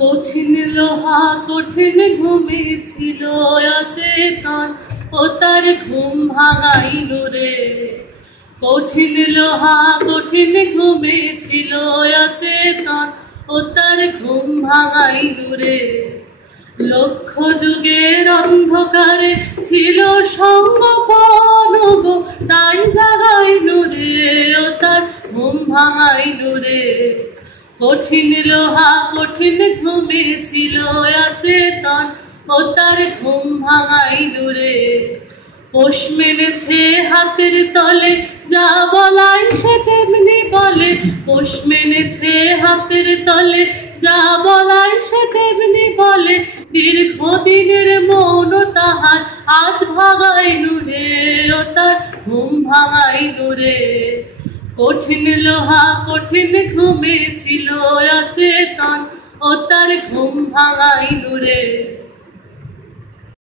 কঠিন লোহা কঠিন ঘুমিয়েছিল অচেতন, ও তার ঘুম ভাঙাইল রে। কঠিন লোহা কঠিন ঘুমিয়েছিল অচেতন, ও তার ঘুম ভাঙাইল রে। লক্ষ যুগের অন্ধকারে ছিল সঙ্গপন গো, তাই জাগাইল রে, ও তার ঘুম ভাঙাইল রে। কঠিন লোহা কঠিন ঘুমিয়েছিল অচেতন, ও তার ঘুম ভাঙাইল রে। পোষ মেনেছে হাতের তলে, যা বলাই সে তেমনি বলে। পোষ মেনেছে হাতের তলে, যা বলাই সে তেমনি বলে। দীর্ঘদিনের মৌন তাহার আজ ভাঙাইল রে, ও তার ঘুম ভাঙাইল রে। কঠিন লোহা কঠিন ঘুমিয়েছিল অচেতন, ও তার ঘুম ভাঙাইল রে।